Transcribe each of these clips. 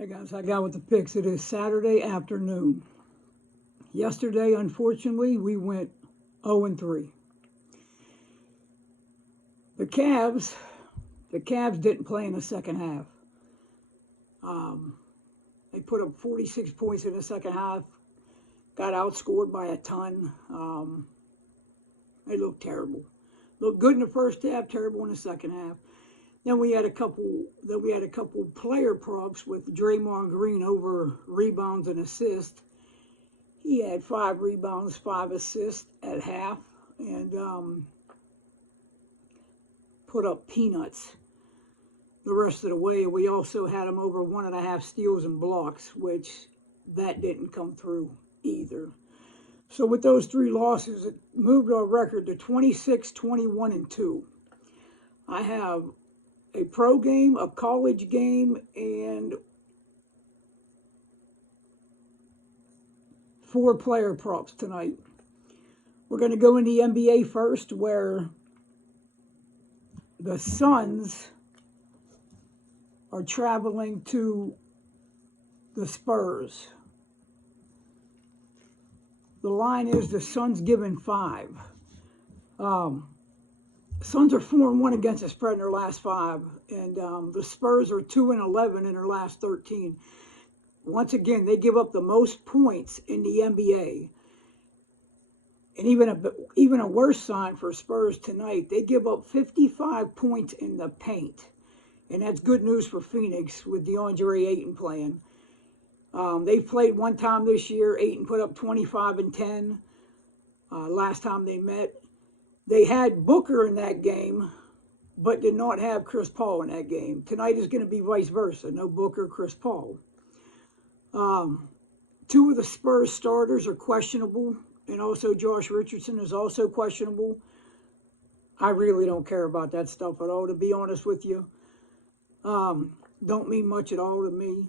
Hey guys, I got with the picks. It is Saturday afternoon. Yesterday, unfortunately, we went 0 and 3. The Cavs, the Cavs didn't play in the second half. Um, they put up 46 points in the second half. Got outscored by a ton. They looked terrible. Looked good in the first half, terrible in the second half. Then we had a couple. Then we had a couple player props with Draymond Green over rebounds and assists. He had 5 rebounds, 5 assists at half, and put up peanuts the rest of the way. We also had him over 1.5 steals and blocks, which that didn't come through either. So with those 3 losses, it moved our record to 26, 21, and 2. I have a pro game, a college game, and 4 player props tonight. We're going to go in the NBA first, where the Suns are traveling to the Spurs. The line is the Suns given 5. Suns are 4-1 against the spread in their last 5, and the Spurs are 2-11 in their last 13. Once again, they give up the most points in the NBA. And even a worse sign for Spurs tonight, they give up 55 points in the paint. And that's good news for Phoenix with DeAndre Ayton playing. They've played one time this year. Ayton put up 25 and 10 last time they met. They had Booker in that game, but did not have Chris Paul in that game. Tonight is going to be vice versa. No Booker, Chris Paul. 2 of the Spurs starters are questionable, and also Josh Richardson is also questionable. I really don't care about that stuff at all, to be honest with you. Don't mean much at all to me.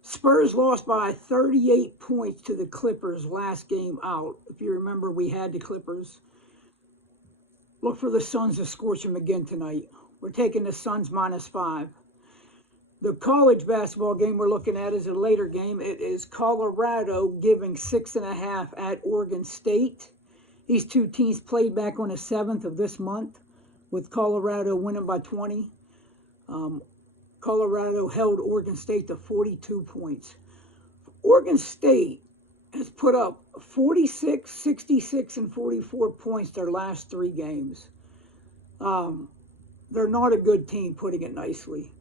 Spurs lost by 38 points to the Clippers last game out. If you remember, we had the Clippers. Look for the Suns to scorch them again tonight. We're taking the Suns -5. The college basketball game we're looking at is a later game. It is Colorado giving 6.5 at Oregon State. These 2 teams played back on the 7th of this month, with Colorado winning by 20. Colorado held Oregon State to 42 points. Oregon State has put up 46, 66, and 44 points their last 3 games. They're not a good team, putting it nicely.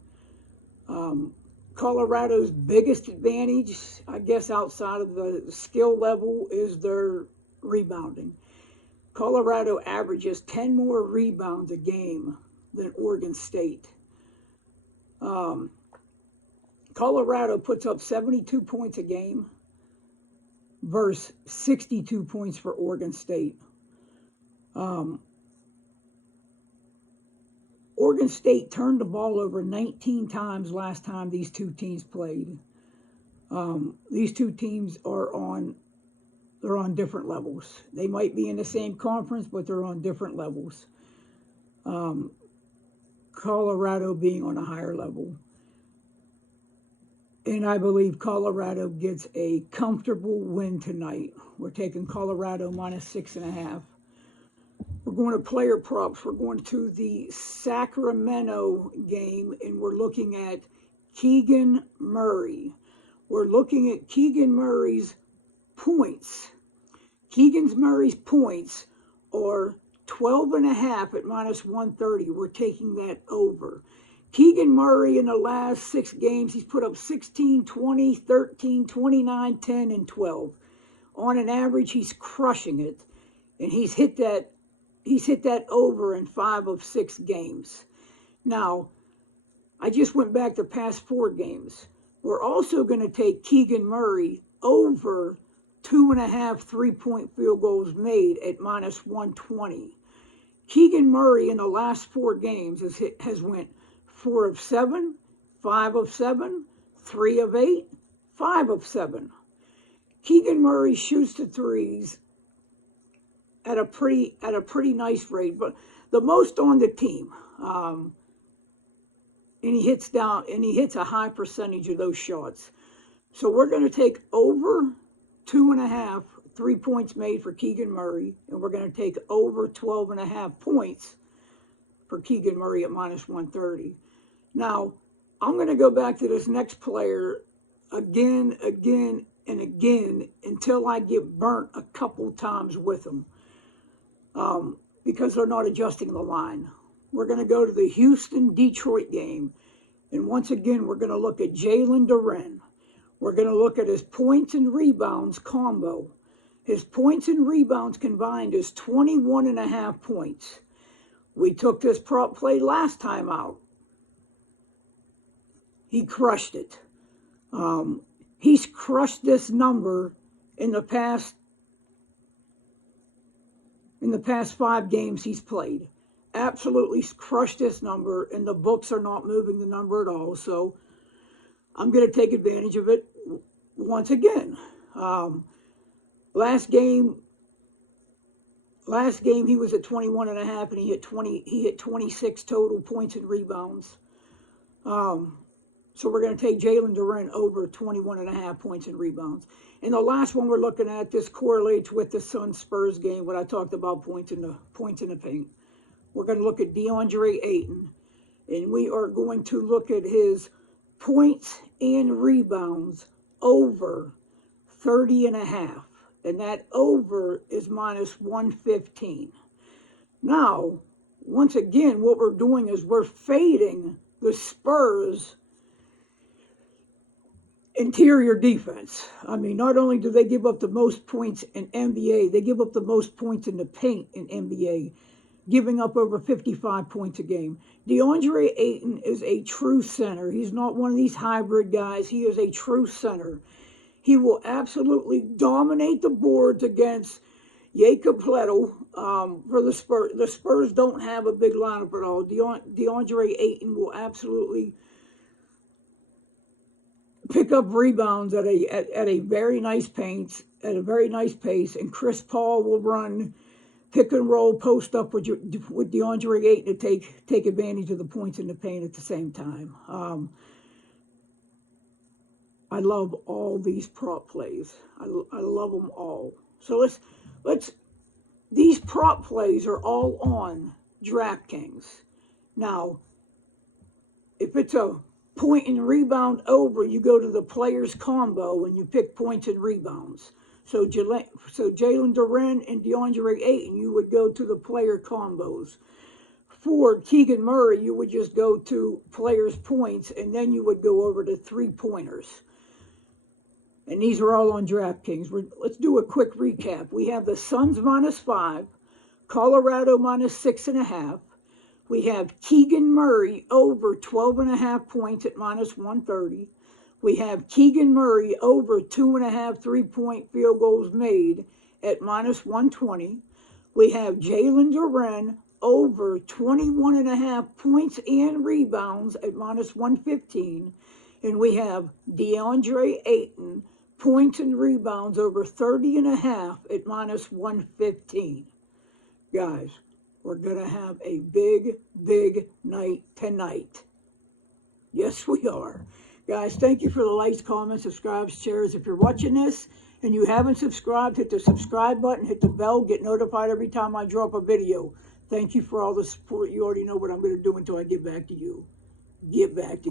Colorado's biggest advantage, I guess, outside of the skill level, is their rebounding. Colorado averages 10 more rebounds a game than Oregon State. Colorado puts up 72 points a game versus 62 points for Oregon State. Oregon State turned the ball over 19 times last time these 2 teams played. These 2 teams are on different levels. They might be in the same conference, but they're on different levels. Colorado being on a higher level. And I believe Colorado gets a comfortable win tonight. We're taking Colorado -6.5. We're going to player props. We're going to the Sacramento game, and we're looking at Keegan Murray. We're looking at Keegan Murray's points. Keegan Murray's points are 12.5 at -130. We're taking that over. Keegan Murray in the last 6 games, he's put up 16, 20, 13, 29, 10, and 12. On an average, he's crushing it. And he's hit that over in 5 of 6 games. Now, I just went back the past 4 games. We're also going to take Keegan Murray over 2.5 3-point field goals made at -120. Keegan Murray in the last 4 games has went 4 of 7, 5 of 7, 3 of 8, 5 of 7. Keegan Murray shoots the threes at a pretty nice rate, but the most on the team. and he hits a high percentage of those shots. So we're going to take over 2.5 3-points made for Keegan Murray, and we're going to take over 12.5 points for Keegan Murray at minus 130. Now, I'm going to go back to this next player again, and again until I get burnt a couple times with them, because they're not adjusting the line. We're going to go to the Houston-Detroit game, and once again, we're going to look at Jalen Duren. We're going to look at his points and rebounds combo. His points and rebounds combined is 21.5 points. We took this prop play last time out. He crushed it. He's crushed this number in the past 5 games he's played. Absolutely crushed this number, and the books are not moving the number at all. So I'm going to take advantage of it once again. Last game he was at 21.5, and he hit 26 total points and rebounds. So we're going to take Jalen Duren over 21.5 points and rebounds. And the last one we're looking at, this correlates with the Suns-Spurs game, what I talked about, points in the paint. We're going to look at DeAndre Ayton, and we are going to look at his points and rebounds over 30.5. And that over is minus 115. Now, once again, what we're doing is we're fading the Spurs' interior defense. I mean, not only do they give up the most points in NBA, they give up the most points in the paint in NBA, giving up over 55 points a game. DeAndre Ayton is a true center. He's not one of these hybrid guys. He is a true center. He will absolutely dominate the boards against Jakob Poeltl for the Spurs. The Spurs don't have a big lineup at all. DeAndre Ayton will absolutely pick up rebounds at a very nice pace, and Chris Paul will run pick and roll, post up with DeAndre Ayton to take advantage of the points in the paint at the same time. I love all these prop plays. I love them all. So these prop plays are all on DraftKings. Now, if it's a point and rebound over, you go to the players combo and you pick points and rebounds. So Jalen Duren and DeAndre Ayton, you would go to the player combos. For Keegan Murray, you would just go to players' points, and then you would go over to 3-pointers. And these are all on DraftKings. Let's do a quick recap. We have the Suns -5, Colorado -6.5. We have Keegan Murray over 12.5 points at minus 130. We have Keegan Murray over 2.5 3-point field goals made at minus 120. We have Jalen Duren over 21.5 points and rebounds at minus 115. And we have DeAndre Ayton points and rebounds over 30.5 at minus 115. Guys, we're going to have a big, big night tonight. Yes, we are. Guys, thank you for the likes, comments, subscribes, shares. If you're watching this and you haven't subscribed, hit the subscribe button, hit the bell, get notified every time I drop a video. Thank you for all the support. You already know what I'm going to do until I get back to you. Get back to you.